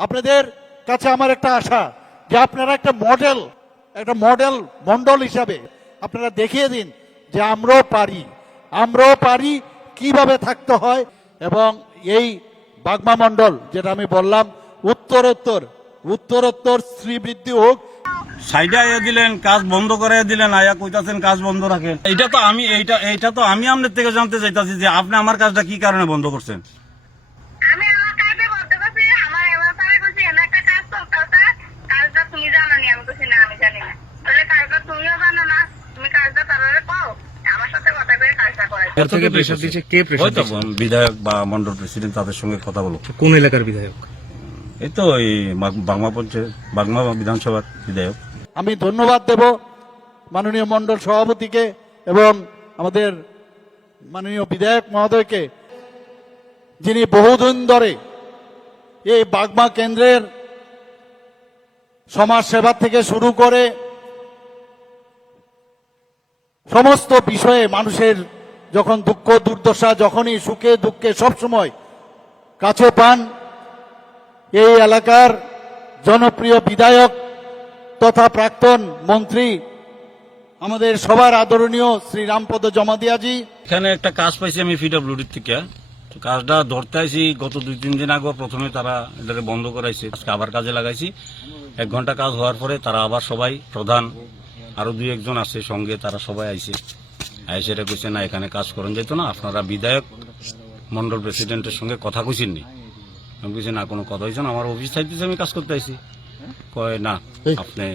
আপনাদের কাছে আমার একটা আশা যে আপনারা একটা মডেল একটা মডেল মন্ডল হিসাবে আপনারা দেখিয়ে দিন যে আমরাও পারি। আমরাও পারি কীভাবে থাকতে হয় এবং এই বাগমা মন্ডল যেটা আমি বললাম, উত্তরোত্তর উত্তরোত্তর শ্রীবৃদ্ধি হোক। দিলেন, কাজ বন্ধ করে দিলেন, আয়া কইতাছেন কাজ বন্ধ রাখেন। এটা তো আমি, এইটা এইটা তো আমি আপনার থেকে জানতে চাইতাছি যে আপনি আমার কাজটা কি কারণে বন্ধ করছেন আমি আমার কাজে বলতে পারছি আমার এবার তারা করছি এমন একটা কাজ চলতেছে কাজটা তুমি জানো আমি করছি না আমি জানি না। তাহলে কাজটা তুমিও জানো না তুমি কাজটা তারা কও আমার সাথে কথা করে কাজটা করাই। থেকে প্রেশার দিচ্ছে কে প্রেশার হয়তো বিধায়ক বা মন্ডল প্রেসিডেন্ট তাদের সঙ্গে কথা বলো কোন এলাকার বিধায়ক? এই তো এই বাগ- বাংলা পঞ্চায়েত বাংলা বিধানসভার বিধায়ক। আমি ধন্যবাদ দেব মাননীয় মণ্ডল সভাপতিকে এবং আমাদের মাননীয় বিধায়ক মহোদয়কে যিনি বহুদিন ধরে এই বাগমা কেন্দ্রের সমাজ সেবা থেকে শুরু করে সমস্ত বিষয়ে মানুষের যখন দুঃখ, দুর্দশা, যখনই সুখে, দুঃখে সবসময় কাছে পান, এই এলাকার জনপ্রিয় বিধায়ক তথা প্রাক্তন মন্ত্রী আমাদের সবার আদরণীয় শ্রী রামপদ জমাদিয়াজি। এখানে একটা কাজ পাইছি আমি পিডব্লিউডির থেকে। কাজটা ধরতে আইছি, গত দুই, তিন দিন আগে প্রথমে তারা এটাকে বন্ধ করাইছে। আবার কাজে লাগাইছি। এক ঘণ্টা কাজ হওয়ার পরে তারা আবার সবাই প্রধান আরও দুই একজন আছে সঙ্গে তারা সবাই আইছে। আইসে এটা কইছে না এখানে কাজ করেন যেত না আপনারা বিধায়ক মন্ডল প্রেসিডেন্টের সঙ্গে কথা কইছেন নি। আমি কইছি না কোনো কথা হয়েছে না আমার অফিস চাইতেছে আমি কাজ করতে আইছি। কয় না আপনি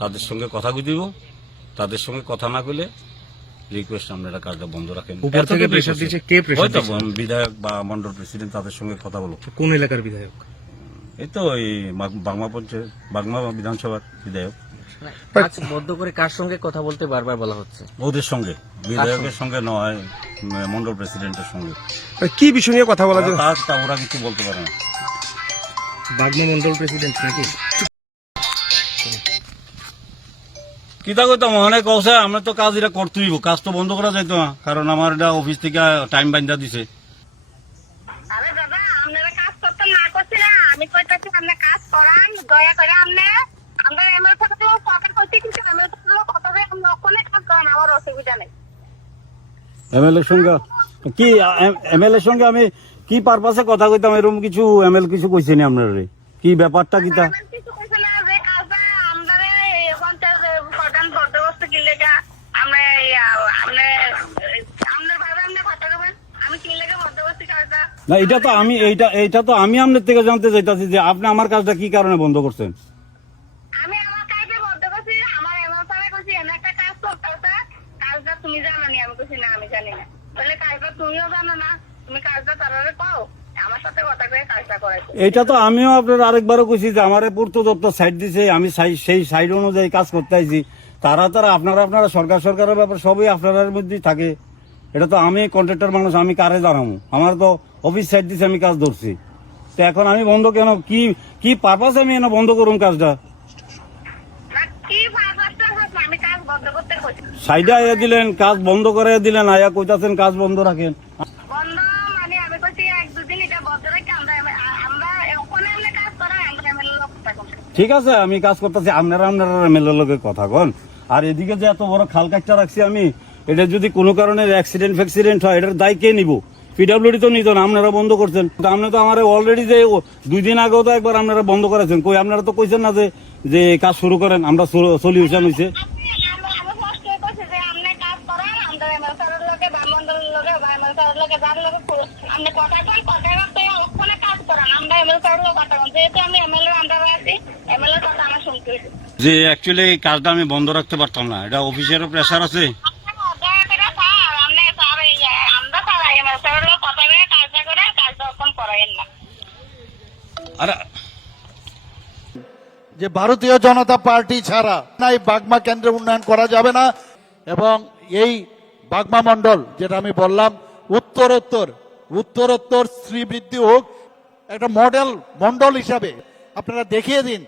তাদের সঙ্গে কথা কই দিব। তাদের সঙ্গে কথা না কইলে রিকোয়েস্ট আমরা আপনারা কাজটা বন্ধ রাখেন। উপর থেকে এতটুকুই প্রেশার কে প্রেশার হয়তো বিধায়ক বা মন্ডল প্রেসিডেন্ট তাদের সঙ্গে কথা বলো কোন এলাকার বিধায়ক? এই তো এই বাংলা পঞ্চায়েত বাংলা বিধানসভার বিধায়ক। কাজ বদ্ধ করে কার সঙ্গে কথা বলতে বারবার বলা হচ্ছে? ওদের সঙ্গে বিধায়কের সঙ্গে নয় মন্ডল প্রেসিডেন্টের সঙ্গে। কি বিষয় নিয়ে কথা বলা যায়? তা ওরা কিছু বলতে পারে না। বাগমা মন্ডল প্রেসিডেন্ট নাকি? কিতা কইতাম অনেক আমরা তো কাজ এটা করতে হইব কাজ তো বন্ধ করা যাইতো না কারণ আমার এটা অফিস থেকে টাইম বাইন্দা দিছে আরে দাদা আপনারা কাজ করতে না করছি না আমি কইতাছি আপনি কাজ করান দয়া করে আপনি আমরা এমএল সরকার করছি কিন্তু এমএল কথা বলে আপনি ওখানে কাজ করেন আমার অসুবিধা নেই। এমএলএ সঙ্গে কি এমএলএ সঙ্গে আমি কি পারপাসে কথা কইতাম? এরকম কিছু এম এল কিছু কইছে নি আপনার? কি ব্যাপারটা কিতা আমার কিছু কইছে না যে কাজটা আমরা পঞ্চায়েত প্রধান বন্দোবস্ত কিনলে যা আমরা এই, আহ, আপনি আপনার ভাবে আপনি কথা বলবেন আমি কিনলে বন্দোবস্ত কাজটা না এটা তো আমি এইটা এইটা তো আমি আপনার থেকে জানতে চাইতাছি যে আপনি আমার কাজটা কি কারণে বন্ধ করছেন? আমি আমার কাজে বলতে পারছি আমার এমন সারা করছি এমন একটা কাজ করতে কাজটা তুমি জানো নি আমি কইছি না আমি জানি না। তাহলে কাজটা তুমিও জানো না তুমি কাজটা তারারে কও আমার সাথে কথা কয়ে কাজটা করাইছো এইটা তো আমিও আপনার আরেকবারও কইছি যে আমার পূর্ত দপ্তর সাইড দিছে আমি সেই সাইড অনুযায়ী কাজ করতে আইছি। তারা তারা আপনারা আপনারা সরকার সরকারের ব্যাপার সবই আপনাদের মধ্যেই থাকে। এটা তো আমি কন্ট্রাক্টর মানুষ আমি কারে জানাব আমার তো অফিস সাইড দিছে আমি কাজ ধরছি। তো এখন আমি বন্ধ কেন? কি কি পারপাস আমি এনে বন্ধ করুন কাজটা? সাইডে আইয়া দিলেন কাজ বন্ধ করে দিলেন আয়া কইতাছেন কাজ বন্ধ রাখেন। মানে ঠিক আছে আমি কাজ করতেছি আপনারা আপনারা এমএলএ লোকের কথা কন। আর এদিকে যে এত বড় খাল কাটটা রাখছি আমি এটা যদি কোনো কারণে অ্যাক্সিডেন্ট ফ্যাক্সিডেন্ট হয় এটার দায় কে নিব? পিডাব্লিউডি তো নিত না আপনারা বন্ধ করছেন। তো আপনি তো আমার অলরেডি যে দুই দিন আগেও তো একবার আপনারা বন্ধ করেছেন। কই আপনারা তো কইছেন না যে যে কাজ শুরু করেন আমরা সলিউশন হয়েছে যে অ্যাকচুয়ালি কাজটা আমি বন্ধ রাখতে পারতাম না। এটা অফিসেরও প্রেশার আছে দয়া করে স্যার আপনি স্যার এই আমরা স্যার এমএলএ স্যারের লগে কথা বলে কাজটা করে কাজটা ওখানে করাইন না আরে যে ভারতীয় জনতা পার্টি ছাড়া না এই বাগমা কেন্দ্রে উন্নয়ন করা যাবে না, এবং এই বাগমা মন্ডল যেটা আমি বললাম, উত্তরোত্তর উত্তরোত্তর শ্রীবৃদ্ধি হোক, একটা মডেল মন্ডল হিসাবে আপনারা দেখিয়ে দিন।